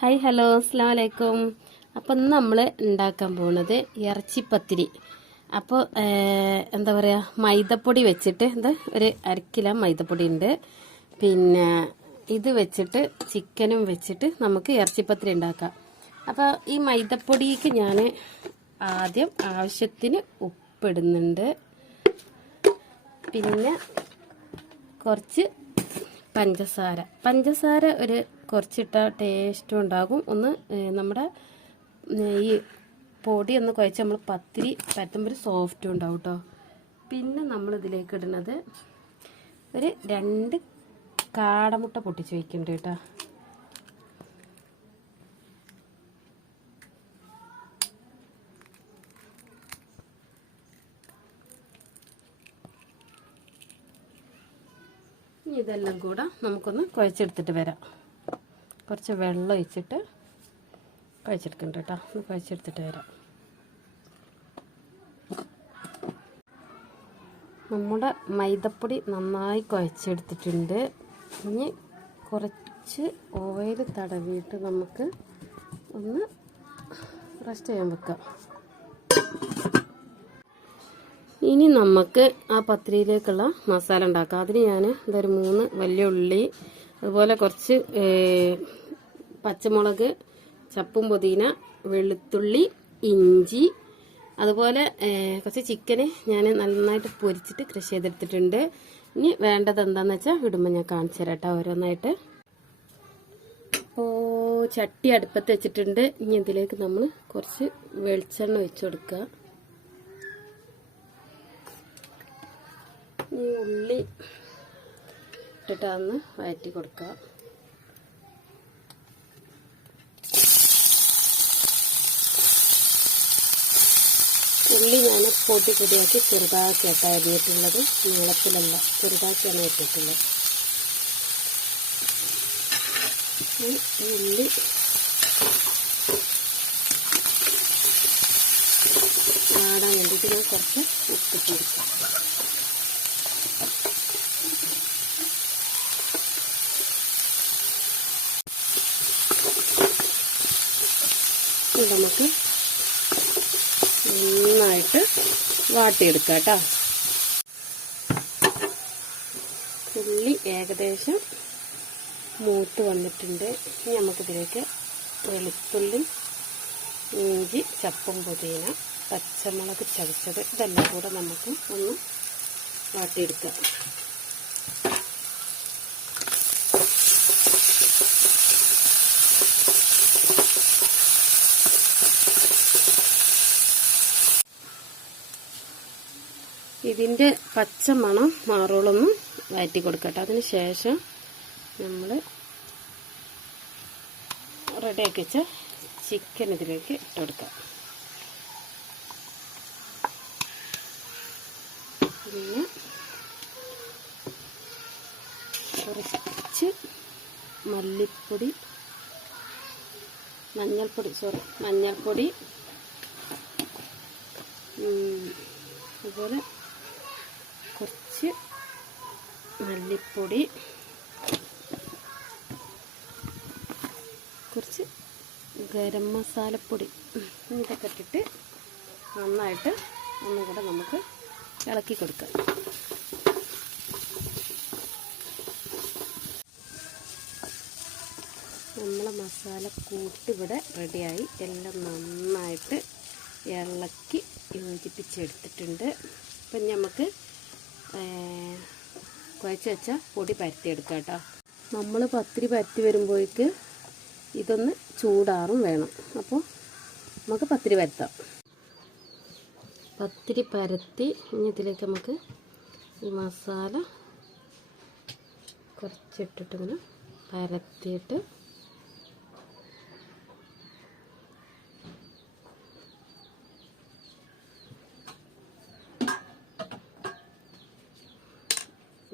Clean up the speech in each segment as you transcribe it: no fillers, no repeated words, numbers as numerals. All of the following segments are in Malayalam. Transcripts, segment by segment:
ഹായ് ഹലോ അസ്സലാമു അലൈക്കും. അപ്പം ഇന്ന് നമ്മൾ ഉണ്ടാക്കാൻ പോകുന്നത് ഇറച്ചിപ്പത്തിരി. അപ്പോൾ എന്താ പറയുക, മൈദപ്പൊടി വെച്ചിട്ട് ഒരു 1 കിലോ മൈദപ്പൊടി ഉണ്ട്. പിന്നെ ഇത് വെച്ചിട്ട് ചിക്കനും വെച്ചിട്ട് നമുക്ക് ഇറച്ചിപ്പത്തിരി ഉണ്ടാക്കാം. അപ്പോൾ ഈ മൈദപ്പൊടിക്ക് ഞാൻ ആദ്യം ആവശ്യത്തിന് ഉപ്പിടുന്നുണ്ട്. പിന്നെ കുറച്ച് പഞ്ചസാര ഒരു കുറച്ചിട്ട ടേസ്റ്റും ഉണ്ടാകും. ഒന്ന് നമ്മുടെ ഈ പൊടി ഒന്ന് കുഴച്ച് നമ്മൾ പത്തിരി പരത്തുമ്പോൾ ഒരു സോഫ്റ്റും ഉണ്ടാവും കേട്ടോ. പിന്നെ നമ്മൾ ഇതിലേക്ക് ഇടുന്നത് ഒരു 2 കാടമുട്ട പൊട്ടിച്ച് വയ്ക്കുന്നുണ്ട് കേട്ടോ. ഇതെല്ലാം കൂടെ നമുക്കൊന്ന് കുഴച്ചെടുത്തിട്ട് വരാം. കുറച്ച് വെള്ളം ഒഴിച്ചിട്ട് കുഴച്ചെടുക്കണ്ട കേട്ടോ. ഒന്ന് കുഴച്ചെടുത്തിട്ട് വരാം. നമ്മുടെ മൈദപ്പൊടി നന്നായി കുഴച്ചെടുത്തിട്ടുണ്ട്. ഇനി കുറച്ച് ഓയിൽ തടവിയിട്ട് നമുക്ക് ഒന്ന് റെസ്റ്റ് ചെയ്യാൻ വെക്കാം. ഇനി നമുക്ക് ആ പത്തിരിയിലേക്കുള്ള മസാല ഉണ്ടാക്കാം. അതിന് ഞാൻ ഇതൊരു 3 വലിയ ഉള്ളി, അതുപോലെ കുറച്ച് പച്ചമുളക്, ചപ്പും പുതിന, വെളുത്തുള്ളി, ഇഞ്ചി, അതുപോലെ കുറച്ച് ചിക്കന് ഞാൻ നന്നായിട്ട് പൊരിച്ചിട്ട് ക്രഷ് ചെയ്തെടുത്തിട്ടുണ്ട്. ഇനി വേണ്ടത് എന്താണെന്ന് വെച്ചാൽ ഇടുമ്പോൾ ഞാൻ കാണിച്ചു തരാം കേട്ടോ ഓരോന്നായിട്ട്. അപ്പോൾ ചട്ടി അടുപ്പത്ത് വെച്ചിട്ടുണ്ട്. ഇനി ഇതിലേക്ക് നമ്മൾ കുറച്ച് വെളിച്ചെണ്ണ ഒഴിച്ചു കൊടുക്കുക. ഈ ഉള്ളി ഇട്ടിട്ടൊന്ന് വഴറ്റി കൊടുക്കുക. ഉള്ളി ഞാൻ പൊടിയാക്കി ചെറുതാക്കിയാണ് അരിഞ്ഞിട്ടുള്ളത്. നീളത്തിലല്ല, ചെറുതാക്കിയാണ് വെച്ചിട്ടുള്ളത്. ഉള്ളി ആടാൻ വേണ്ടിയിട്ട് ഞാൻ കുറച്ച് ഉപ്പിട്ട് കൊടുക്കാം. നമുക്ക് നന്നായിട്ട് വാട്ടിയെടുക്കാം കേട്ടോ. ഉള്ളി ഏകദേശം മൂത്ത് വന്നിട്ടുണ്ട്. ഇനി നമുക്കിതിലേക്ക് വെളുത്തുള്ളി, ഇഞ്ചി, ചപ്പും പുതിന, പച്ചമുളക് ചതച്ചത് ഇതെല്ലാം കൂടെ നമുക്ക് ഒന്ന് വാട്ടിയെടുക്കാം. ഇതിൻ്റെ പച്ചമണം മാറോളൊന്നും വഴറ്റി കൊടുക്കട്ടെ. അതിന് ശേഷം നമ്മൾ റെഡിയാക്കി വെച്ച ചിക്കൻ ഇതിലേക്ക് ഇട്ട് കൊടുക്കാം. പിന്നെ കുറച്ച് മല്ലിപ്പൊടി, മഞ്ഞൾപ്പൊടി, അതുപോലെ കുറച്ച് മല്ലിപ്പൊടി, കുറച്ച് ഗരം മസാലപ്പൊടി, ഇതൊക്കെ ഇട്ടിട്ട് നന്നായിട്ട് ഒന്നുകൂടെ നമുക്ക് ഇളക്കി കൊടുക്കാം. നമ്മളെ മസാല കൂട്ടിവിടെ റെഡിയായി. എല്ലാം നന്നായിട്ട് ഇളക്കി യോജിപ്പിച്ചെടുത്തിട്ടുണ്ട്. അപ്പം നമുക്ക് കുഴച്ച് വെച്ച പൊടി പരത്തിയെടുക്കാം കേട്ടോ. നമ്മൾ പത്തിരി പരത്തി വരുമ്പോഴേക്ക് ഇതൊന്ന് ചൂടാറും വേണം. അപ്പോൾ നമുക്ക് പത്തിരി പരത്താം. പത്തിരി പരത്തി ഇനി ഇതിലേക്ക് നമുക്ക് ഈ മസാല കുറച്ചിട്ടിട്ട് ഇങ്ങനെ പരത്തിയിട്ട്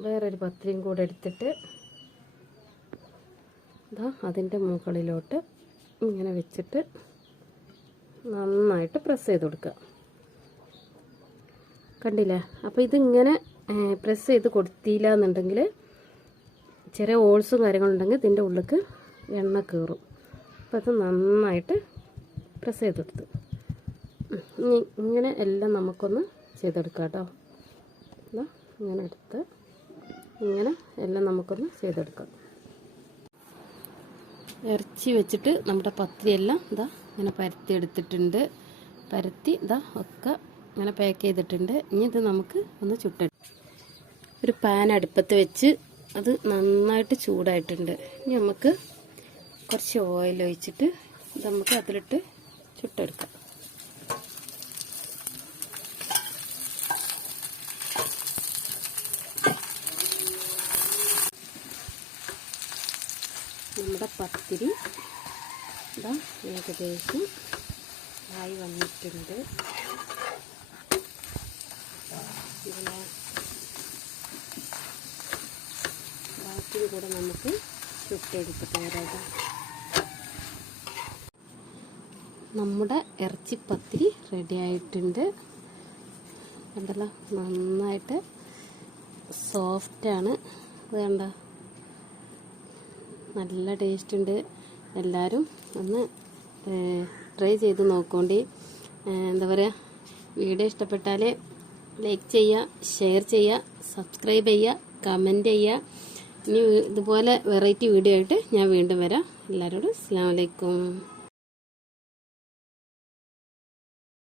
വേറൊരു പത്തിരിയും കൂടെ എടുത്തിട്ട് അതിൻ്റെ മുകളിലോട്ട് ഇങ്ങനെ വെച്ചിട്ട് നന്നായിട്ട് പ്രസ് ചെയ്ത് കൊടുക്കുക. കണ്ടില്ലേ? അപ്പോൾ ഇതിങ്ങനെ പ്രസ് ചെയ്ത് കൊടുത്തില്ല എന്നുണ്ടെങ്കിൽ ചെറിയ ഓൾസും കാര്യങ്ങളുണ്ടെങ്കിൽ ഇതിൻ്റെ ഉള്ളിലേക്ക് എണ്ണ കയറും. അപ്പോൾ അത് നന്നായിട്ട് പ്രസ് ചെയ്തെടുത്തു. ഇനി ഇങ്ങനെ എല്ലാം നമുക്കൊന്ന് ചെയ്തെടുക്കാം കേട്ടോ. ഇങ്ങനെ എടുത്ത് ഇങ്ങനെ എല്ലാം നമുക്കൊന്ന് ചെയ്തെടുക്കാം. ഇറച്ചി വെച്ചിട്ട് നമ്മുടെ പത്തിരിയെല്ലാം ഇങ്ങനെ പരത്തി എടുത്തിട്ടുണ്ട്. പരത്തി ഒക്കെ ഇങ്ങനെ പാക്ക് ചെയ്തിട്ടുണ്ട്. ഇനി ഇത് നമുക്ക് ഒന്ന് ചുട്ടെടുക്കാം. ഒരു പാൻ അടുപ്പത്ത് വെച്ച് അത് നന്നായിട്ട് ചൂടായിട്ടുണ്ട്. ഇനി നമുക്ക് കുറച്ച് ഓയിൽ ഒഴിച്ചിട്ട് നമുക്ക് അതിലിട്ട് ചുട്ടെടുക്കാം. നമ്മുടെ പത്തിരി ഏകദേശം ആയി വന്നിട്ടുണ്ട്. ഇതിനെ ബാക്കിയും കൂടെ നമുക്ക് ചുട്ടെടുത്തിട്ട് വരാം. നമ്മുടെ ഇറച്ചിപ്പത്തിരി റെഡി ആയിട്ടുണ്ട്. കണ്ടല്ലോ, നന്നായിട്ട് സോഫ്റ്റാണ്. അത് കണ്ട, നല്ല ടേസ്റ്റ് ഉണ്ട്. എല്ലാവരും ഒന്ന് ട്രൈ ചെയ്ത് നോക്കോണ്ടി. എന്താ പറയുക, വീഡിയോ ഇഷ്ടപ്പെട്ടാൽ ലൈക്ക് ചെയ്യുക, ഷെയർ ചെയ്യുക, സബ്സ്ക്രൈബ് ചെയ്യുക, കമൻറ്റ് ചെയ്യുക. ഇനി ഇതുപോലെ വെറൈറ്റി വീഡിയോ ആയിട്ട് ഞാൻ വീണ്ടും വരാം. എല്ലാവരോടും അസ്സലാമു അലൈക്കും.